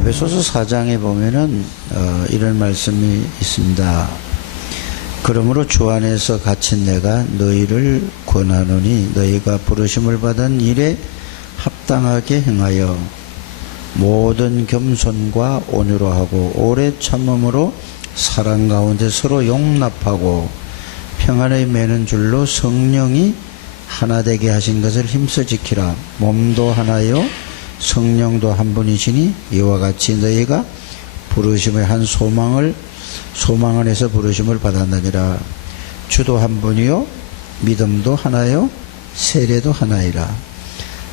에베소서 4장에 보면은 이런 말씀이 있습니다. 그러므로 주 안에서 갇힌 내가 너희를 권하노니 너희가 부르심을 받은 일에 합당하게 행하여 모든 겸손과 온유로 하고 오래 참음으로 사랑 가운데 서로 용납하고 평안의 매는 줄로 성령이 하나 되게 하신 것을 힘써 지키라. 몸도 하나요 성령도 한 분이시니 이와 같이 너희가 부르심의 한 소망 안에서 부르심을 받았느니라. 주도 한 분이요 믿음도 하나요 세례도 하나이라.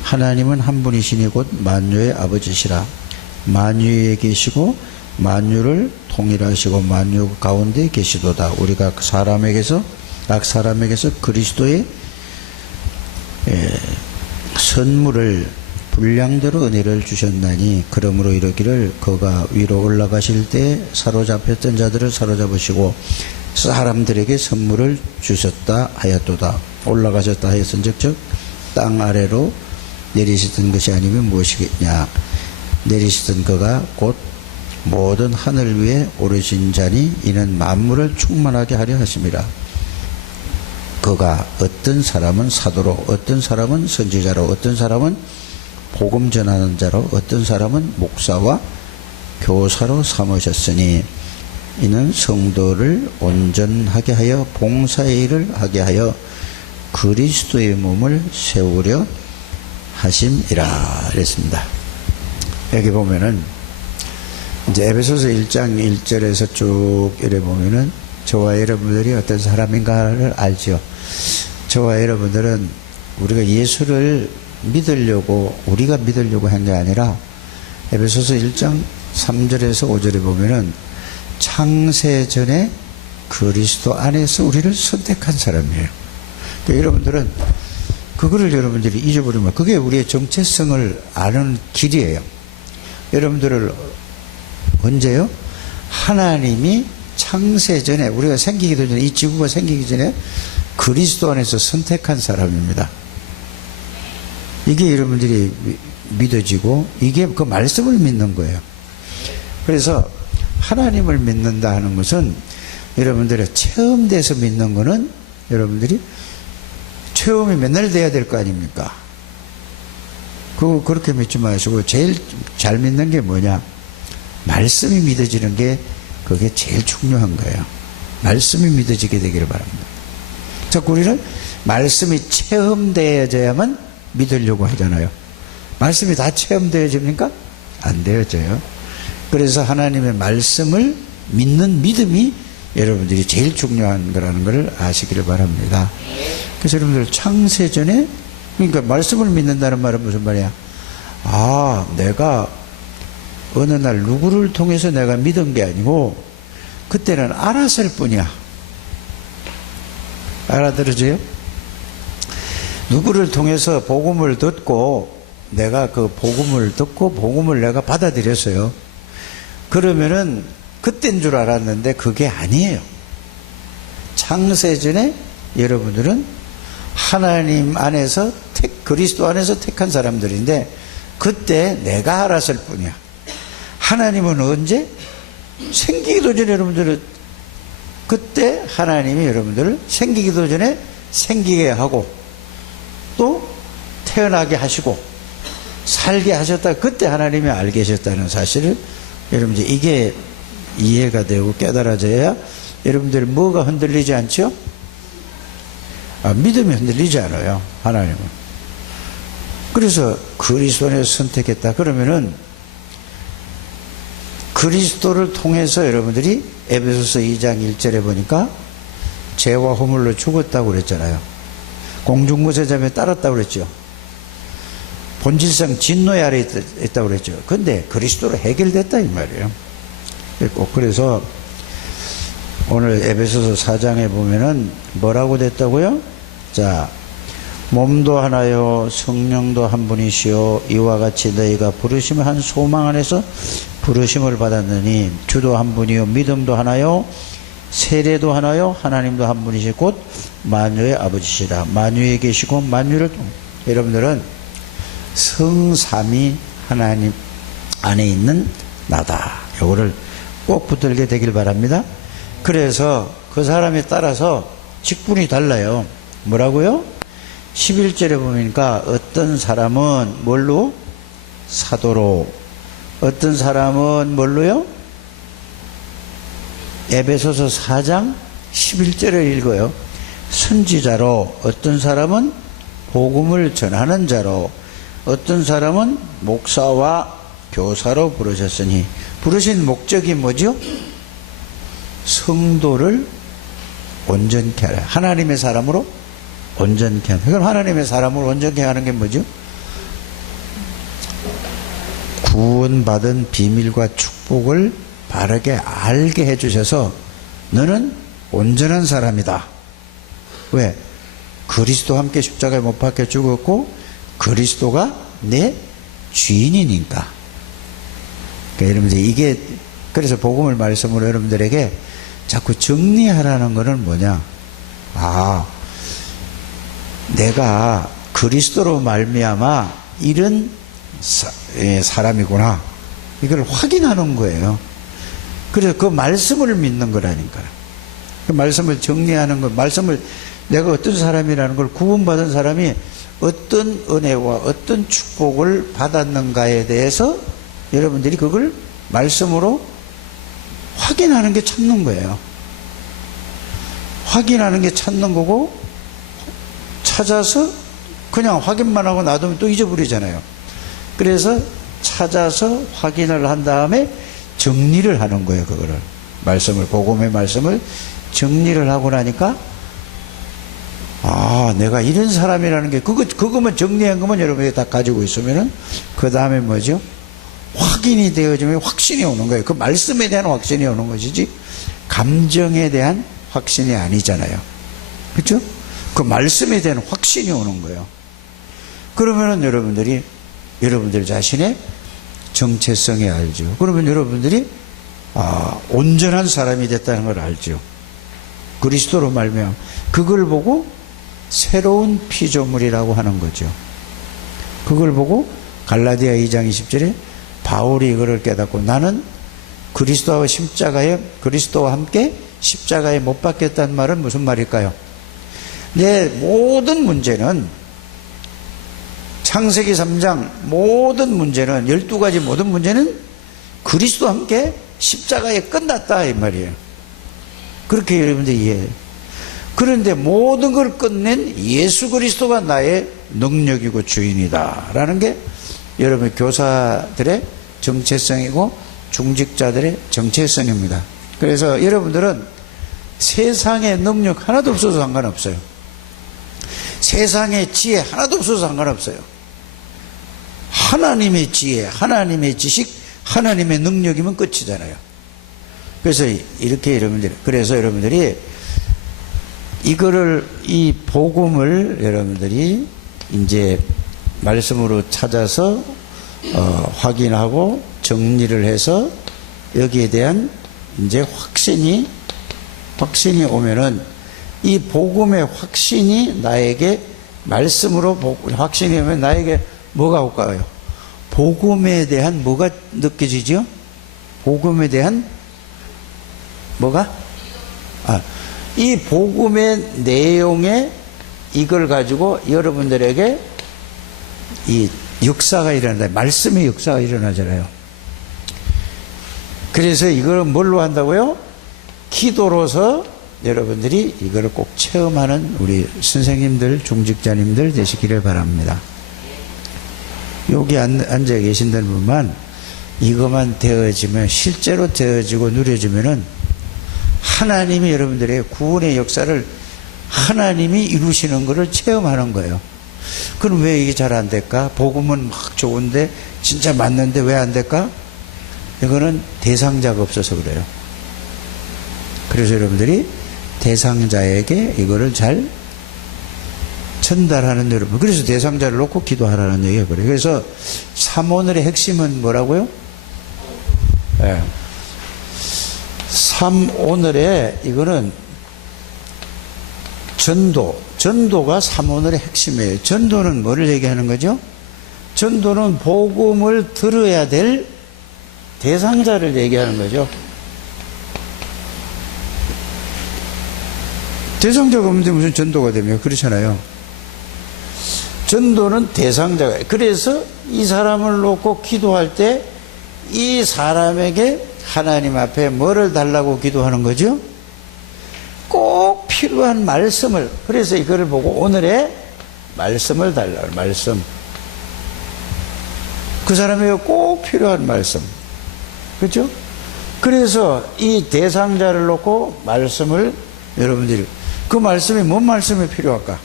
하나님은 한 분이시니 곧 만유의 아버지시라. 만유에 계시고 만유를 통일하시고 만유 가운데 계시도다. 우리가 각 사람에게서 그리스도의 선물을 분량대로 은혜를 주셨나니 그러므로 이르기를 그가 위로 올라가실 때 사로잡혔던 자들을 사로잡으시고 사람들에게 선물을 주셨다 하였도다. 올라가셨다 하였은즉 즉 땅 아래로 내리시던 것이 아니면 무엇이겠냐. 내리시던 그가 곧 모든 하늘 위에 오르신 자니 이는 만물을 충만하게 하려 하심이라. 그가 어떤 사람은 사도로 어떤 사람은 선지자로 어떤 사람은 복음 전하는 자로 어떤 사람은 목사와 교사로 삼으셨으니 이는 성도를 온전하게 하여 봉사의 일을 하게 하여 그리스도의 몸을 세우려 하심이라 그랬습니다. 여기 보면은 이제 에베소서 1장 1절에서 쭉 이래 보면은 저와 여러분들이 어떤 사람인가를 알죠. 저와 여러분들은 우리가 예수를 우리가 믿으려고 한 게 아니라 에베소서 1장 3절에서 5절에 보면은 창세전에 그리스도 안에서 우리를 선택한 사람이에요. 그러니까 여러분들은 그거를 여러분들이 잊어버리면 그게 우리의 정체성을 아는 길이에요. 여러분들을 언제요? 하나님이 창세전에 우리가 생기기도 전에 이 지구가 생기기 전에 그리스도 안에서 선택한 사람입니다. 이게 여러분들이 믿어지고 이게 그 말씀을 믿는 거예요. 그래서 하나님을 믿는다 하는 것은 여러분들의 체험돼서 믿는 거는 여러분들이 체험이 맨날 돼야 될 거 아닙니까? 그렇게 믿지 마시고 제일 잘 믿는 게 뭐냐? 말씀이 믿어지는 게 그게 제일 중요한 거예요. 말씀이 믿어지게 되기를 바랍니다. 자꾸 우리는 말씀이 체험되어져야만 믿으려고 하잖아요. 말씀이 다 체험되어집니까? 안 되어져요. 그래서 하나님의 말씀을 믿는 믿음이 여러분들이 제일 중요한 거라는 것을 아시기를 바랍니다. 그래서 여러분들 창세전에 그러니까 말씀을 믿는다는 말은 무슨 말이야? 내가 어느 날 누구를 통해서 내가 믿은 게 아니고 그때는 알았을 뿐이야. 알아들으세요? 누구를 통해서 복음을 듣고 내가 그 복음을 듣고 복음을 내가 받아들였어요. 그러면은 그때인 줄 알았는데 그게 아니에요. 창세전에 여러분들은 하나님 안에서 그리스도 안에서 택한 사람들인데 그때 내가 알았을 뿐이야. 하나님은 언제? 생기기도 전에 여러분들은 그때 하나님이 여러분들을 생기기도 전에 생기게 하고 또 태어나게 하시고 살게 하셨다. 그때 하나님이 알게 하셨다는 사실을 여러분들 이게 이해가 되고 깨달아져야 여러분들 뭐가 흔들리지 않죠? 믿음이 흔들리지 않아요. 하나님은. 그래서 그리스도 안에서 선택했다. 그러면은 그리스도를 통해서 여러분들이 에베소서 2장 1절에 보니까 죄와 허물로 죽었다고 그랬잖아요. 공중무죄자에 따랐다고 그랬죠. 본질상 진노의 아래 있다고 그랬죠. 근데 그리스도로 해결됐다 이 말이에요. 그래서 오늘 에베소서 4장에 보면은 뭐라고 됐다고요? 자, 몸도 하나요 성령도 한 분이시요 이와 같이 너희가 부르심을 한 소망 안에서 부르심을 받았느니 주도 한 분이요 믿음도 하나요 세례도 하나요 하나님도 한 분이시 곧 만유의 아버지시라. 만유에 계시고 만유를 여러분들은 성삼위 하나님 안에 있는 나다. 요거를 꼭 붙들게 되길 바랍니다. 그래서 그 사람에 따라서 직분이 달라요. 뭐라고요? 11절에 보니까 어떤 사람은 뭘로? 사도로. 어떤 사람은 뭘로요? 에베소서 4장 11절을 읽어요. 선지자로. 어떤 사람은 복음을 전하는 자로. 어떤 사람은 목사와 교사로 부르셨으니. 부르신 목적이 뭐죠? 성도를 온전케 하라. 하나님의 사람으로 온전케 하라. 그럼 하나님의 사람으로 온전케 하는 게 뭐죠? 구원받은 비밀과 축복을 바르게 알게 해주셔서 너는 온전한 사람이다. 왜? 그리스도와 함께 십자가에 못 박혀 죽었고 그리스도가 내 주인이니까. 그러니까 여러분들 이게 그래서 복음을 말씀으로 여러분들에게 자꾸 정리하라는 것은 뭐냐? 아, 내가 그리스도로 말미암아 이런 사람이구나. 이걸 확인하는 거예요. 그래서 그 말씀을 믿는 거라니까요. 그 말씀을 정리하는 것, 말씀을 내가 어떤 사람이라는 걸 구원받은 사람이 어떤 은혜와 어떤 축복을 받았는가에 대해서 여러분들이 그걸 말씀으로 확인하는 게 찾는 거예요. 확인하는 게 찾는 거고 찾아서 그냥 확인만 하고 놔두면 또 잊어버리잖아요. 그래서 찾아서 확인을 한 다음에 정리를 하는 거예요. 그거를 말씀을 복음의 말씀을 정리를 하고 나니까 아, 내가 이런 사람이라는 게 그거만 정리한 것만 여러분이 다 가지고 있으면은 그 다음에 뭐죠? 확인이 되어지면 확신이 오는 거예요. 그 말씀에 대한 확신이 오는 것이지 감정에 대한 확신이 아니잖아요. 그렇죠? 그 말씀에 대한 확신이 오는 거예요. 그러면은 여러분들 자신의 정체성에 알죠. 그러면 여러분들이 온전한 사람이 됐다는 걸 알죠. 그리스도로 말미암아 그걸 보고 새로운 피조물이라고 하는 거죠. 그걸 보고 갈라디아 2장 20절에 바울이 이거를 깨닫고 나는 그리스도와 함께 십자가에 못 박혔다는 말은 무슨 말일까요? 내 모든 문제는 창세기 3장 모든 문제는 12가지 모든 문제는 그리스도와 함께 십자가에 끝났다 이 말이에요. 그렇게 여러분들 이해해요. 그런데 모든 걸 끝낸 예수 그리스도가 나의 능력이고 주인이다 라는 게 여러분 교사들의 정체성이고 중직자들의 정체성입니다. 그래서 여러분들은 세상의 능력 하나도 없어서 상관없어요. 세상의 지혜 하나도 없어서 상관없어요. 하나님의 지혜, 하나님의 지식, 하나님의 능력이면 끝이잖아요. 그래서 여러분들이 이 복음을 여러분들이 이제 말씀으로 찾아서 확인하고 정리를 해서 여기에 대한 이제 확신이 오면은 이 복음의 확신이 나에게 말씀으로 확신이 오면 나에게 뭐가 올까요? 복음에 대한 뭐가 느껴지죠? 복음에 대한 뭐가? 이 복음의 내용에 이걸 가지고 여러분들에게 이 역사가 일어난다. 말씀의 역사가 일어나잖아요. 그래서 이걸 뭘로 한다고요? 기도로서 여러분들이 이거를 꼭 체험하는 우리 선생님들, 중직자님들 되시기를 바랍니다. 여기 앉아 계신다는 분만 이것만 되어지면, 실제로 되어지고 누려지면은 하나님이 여러분들의 구원의 역사를 하나님이 이루시는 것을 체험하는 거예요. 그럼 왜 이게 잘 안 될까? 복음은 막 좋은데 진짜 맞는데 왜 안 될까? 이거는 대상자가 없어서 그래요. 그래서 여러분들이 대상자에게 이거를 잘 전달하는 여러분. 그래서 대상자를 놓고 기도하라는 얘기예요. 그래서 3오늘의 핵심은 뭐라고요? 네. 3오늘의 이거는 전도가 3오늘의 핵심이에요. 전도는 뭐를 얘기하는 거죠? 전도는 복음을 들어야 될 대상자를 얘기하는 거죠. 대상자가 없는데 무슨 전도가 되며 그렇잖아요. 전도는 대상자가. 그래서 이 사람을 놓고 기도할 때 이 사람에게 하나님 앞에 뭐를 달라고 기도하는 거죠? 꼭 필요한 말씀을. 그래서 이거를 보고 오늘의 말씀을 달라고. 말씀. 그 사람에게 꼭 필요한 말씀. 그렇죠? 그래서 이 대상자를 놓고 말씀을 여러분들이, 그 말씀이 뭔 말씀이 필요할까?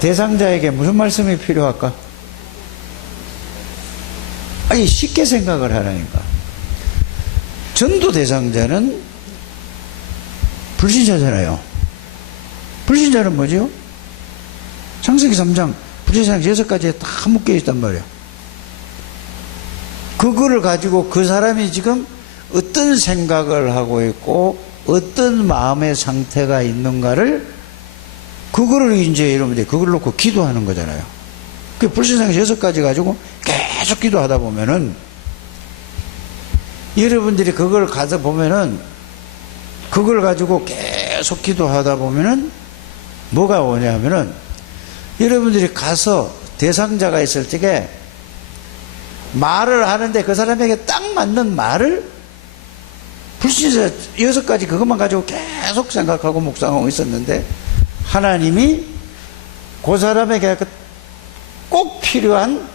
대상자에게 무슨 말씀이 필요할까? 쉽게 생각을 하라니까. 전도 대상자는 불신자잖아요. 불신자는 뭐죠? 창세기 3장 불신자 6가지에 다 묶여 있단 말이에요. 그거를 가지고 그 사람이 지금 어떤 생각을 하고 있고 어떤 마음의 상태가 있는가를, 그거를 이제 여러분들이 그걸 놓고 기도하는 거잖아요. 그 불신상 6가지 가지고 계속 기도하다 보면은, 여러분들이 그걸 가서 보면은, 그걸 가지고 계속 기도하다 보면은 뭐가 오냐면은, 여러분들이 가서 대상자가 있을 적에 말을 하는데 그 사람에게 딱 맞는 말을, 불신자 6가지 그것만 가지고 계속 생각하고 묵상하고 있었는데, 하나님이 그 사람에게 꼭 필요한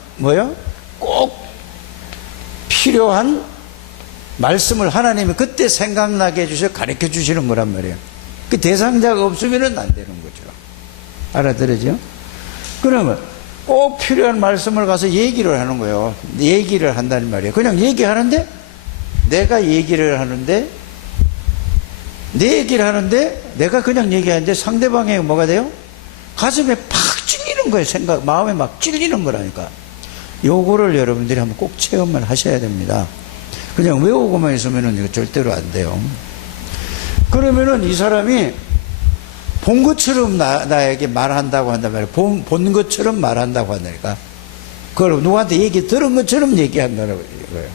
꼭 필요한 말씀을 하나님이 그때 생각나게 해주셔서 가르쳐 주시는 거란 말이에요. 그 대상자가 없으면 안 되는 거죠. 알아들으죠? 그러면 꼭 필요한 말씀을 가서 얘기를 하는 거예요. 얘기를 한다는 말이에요. 그냥 얘기하는데, 내가 얘기를 하는데, 내 얘기를 하는데, 내가 그냥 얘기하는데 상대방에게 뭐가 돼요? 가슴에 팍 찔리는 거예요. 마음에 막 찔리는 거라니까. 요거를 여러분들이 한번 꼭 체험을 하셔야 됩니다. 그냥 외우고만 있으면 이거 절대로 안 돼요. 그러면은 이 사람이 본 것처럼 나에게 말한다고 한단 말이에요. 본 것처럼 말한다고 한다니까. 그걸 누구한테 얘기 들은 것처럼 얘기한다는 거예요.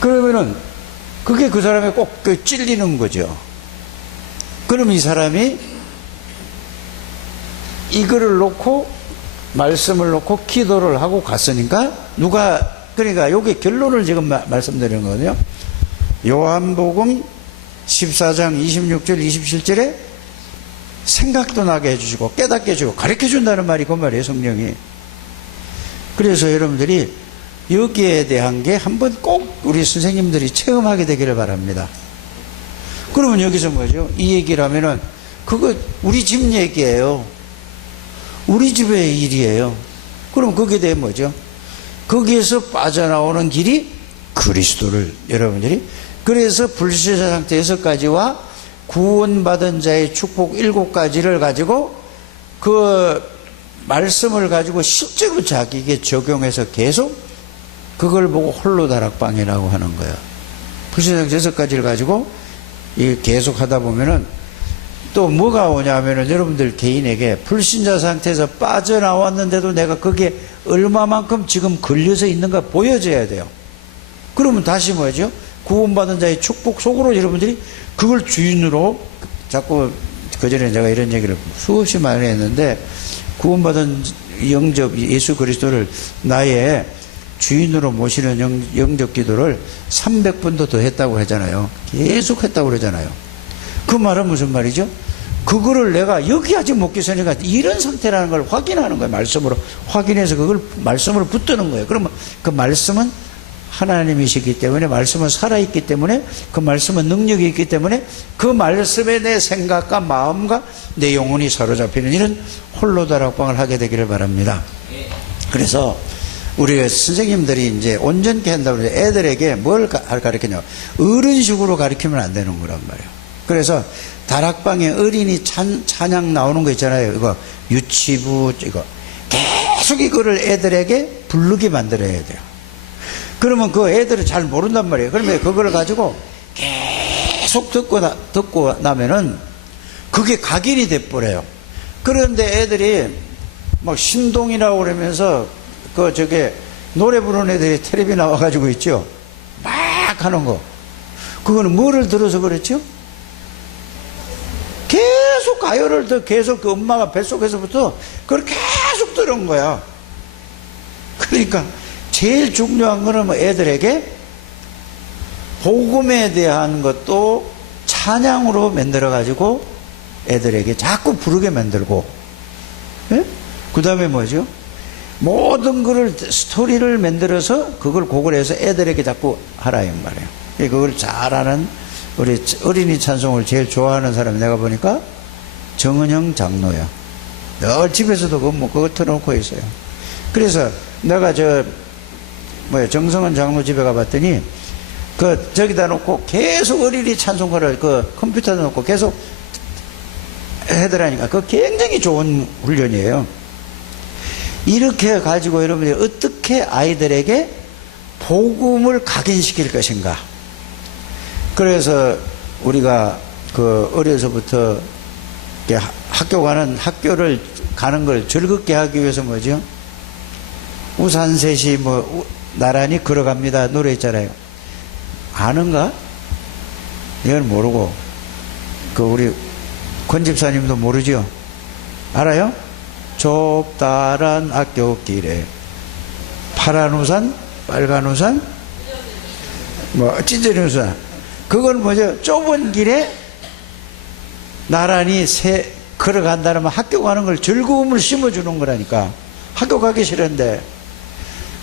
그러면은 그게 그 사람이 꼭 찔리는 거죠. 그럼 이 사람이 이거를 놓고, 말씀을 놓고 기도를 하고 갔으니까, 그러니까 여기 결론을 지금 말씀드리는 거거든요. 요한복음 14장 26절 27절에 생각도 나게 해주시고 깨닫게 해주고 가르쳐 준다는 말이 그 말이에요, 성령이. 그래서 여러분들이 여기에 대한 게 한번 꼭 우리 선생님들이 체험하게 되기를 바랍니다. 그러면 여기서 뭐죠? 이 얘기를 하면은 그거 우리 집 얘기예요. 우리 집의 일이에요. 그럼 거기에 대해 뭐죠? 거기에서 빠져나오는 길이 그리스도를 여러분들이, 그래서 불신자 상태 6가지와 구원받은 자의 축복 7가지를 가지고 그 말씀을 가지고 실제로 자기에게 적용해서 계속 그걸 보고 홀로 다락방이라고 하는 거예요. 불신자 6가지를 가지고 계속 하다 보면은 또 뭐가 오냐면은 여러분들 개인에게 불신자 상태에서 빠져나왔는데도 내가 거기에 얼마만큼 지금 걸려서 있는가 보여줘야 돼요. 그러면 다시 뭐죠? 구원받은 자의 축복 속으로 여러분들이 그걸 주인으로, 자꾸 그전에 제가 이런 얘기를 수없이 많이 했는데, 구원받은 영접 예수 그리스도를 나의 주인으로 모시는 영접 기도를 300번도 더 했다고 하잖아요. 계속 했다고 그러잖아요. 그 말은 무슨 말이죠? 그거를 내가 여기 아직 못 계시니까 이런 상태라는 걸 확인하는 거예요. 말씀으로 확인해서 그걸 말씀으로 붙드는 거예요. 그러면 그 말씀은 하나님이시기 때문에, 말씀은 살아있기 때문에, 그 말씀은 능력이 있기 때문에 그 말씀에 내 생각과 마음과 내 영혼이 사로잡히는 이런 홀로 다락방을 하게 되기를 바랍니다. 그래서 우리 선생님들이 이제 온전케 한다고 해서 애들에게 뭘 가르치냐, 어른식으로 가르치면 안 되는 거란 말이에요. 그래서 다락방에 어린이 찬양 나오는 거 있잖아요. 이거 유치부, 이거 계속 이거를 애들에게 부르게 만들어야 돼요. 그러면 그 애들은 잘 모른단 말이에요. 그러면 그걸 가지고 계속 듣고 나면은 그게 각인이 돼버려요. 그런데 애들이 막 신동이라고 그러면서 저게 노래 부르는 애들이 텔레비 나와가지고 있죠. 막 하는 거. 그거는 뭐를 들어서 그랬죠? 계속 가요를 계속 그 엄마가 뱃속에서부터 그걸 계속 들은 거야. 그러니까 제일 중요한 거는 뭐 애들에게 복음에 대한 것도 찬양으로 만들어 가지고 애들에게 자꾸 부르게 만들고, 예? 그 다음에 뭐죠? 모든 거를 스토리를 만들어서 그걸 고글해서 애들에게 자꾸 하라 이 말이에요. 그걸 잘하는 우리 어린이 찬송을 제일 좋아하는 사람이 내가 보니까 정은영 장로야. 늘 집에서도 그거 틀어놓고 있어요. 그래서 내가 정성은 장로 집에 가봤더니 저기다 놓고 계속 어린이 찬송가를 컴퓨터에 놓고 계속 해더라니까. 그거 굉장히 좋은 훈련이에요. 이렇게 가지고 여러분들이 어떻게 아이들에게 복음을 각인시킬 것인가. 그래서 우리가 어려서부터 학교를 가는 걸 즐겁게 하기 위해서 뭐죠? 우산셋이 나란히 걸어갑니다. 노래 있잖아요. 아는가? 이건 모르고. 우리 권 집사님도 모르죠? 알아요? 좁다란 학교길에 파란 우산, 빨간 우산, 찢어진 우산. 그건 뭐죠? 좁은 길에 나란히 걸어간다면 학교 가는 걸 즐거움을 심어주는 거라니까. 학교 가기 싫은데.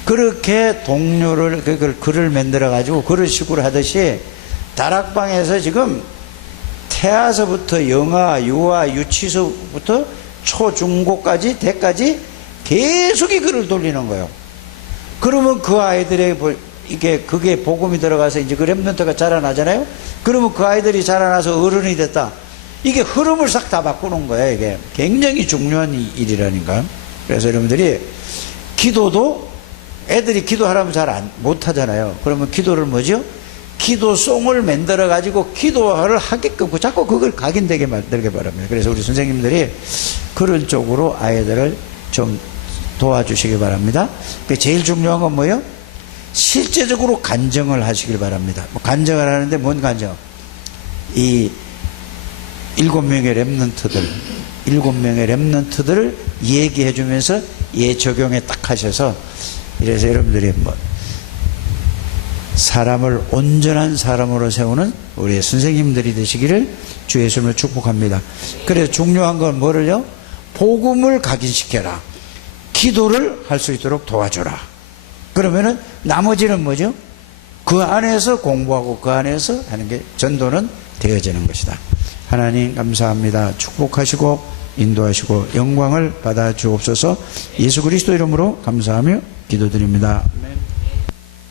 그렇게 동료를, 글을 만들어가지고 그런 식으로 하듯이 다락방에서 지금 태아서부터 영아, 유아, 유치서부터 초, 중, 고까지, 대까지 계속 이 글을 돌리는 거예요. 그러면 그 아이들의 그게 복음이 들어가서 이제 그 렘넌트가 자라나잖아요. 그러면 그 아이들이 자라나서 어른이 됐다. 이게 흐름을 싹 다 바꾸는 거예요. 이게 굉장히 중요한 일이라니까. 그래서 여러분들이 기도도 애들이 기도하라면 잘 못하잖아요. 그러면 기도를 뭐죠? 기도송을 만들어 가지고 기도를 하게끔 자꾸 그걸 각인되게 만들게 바랍니다. 그래서 우리 선생님들이 그런 쪽으로 아이들을 좀 도와주시기 바랍니다. 제일 중요한 건 뭐예요? 실제적으로 간증을 하시길 바랍니다. 간증을 하는데 뭔 간증? 이 7명의 렘넌트들을 얘기해 주면서 적용에 딱 하셔서, 이래서 여러분들이 사람을 온전한 사람으로 세우는 우리 선생님들이 되시기를 주 예수님을 축복합니다. 그래서 중요한 건 뭐를요? 복음을 각인시켜라. 기도를 할 수 있도록 도와줘라. 그러면은 나머지는 뭐죠? 그 안에서 공부하고 그 안에서 하는 게 전도는 되어지는 것이다. 하나님 감사합니다. 축복하시고 인도하시고 영광을 받아 주옵소서. 예수 그리스도 이름으로 감사하며 기도드립니다.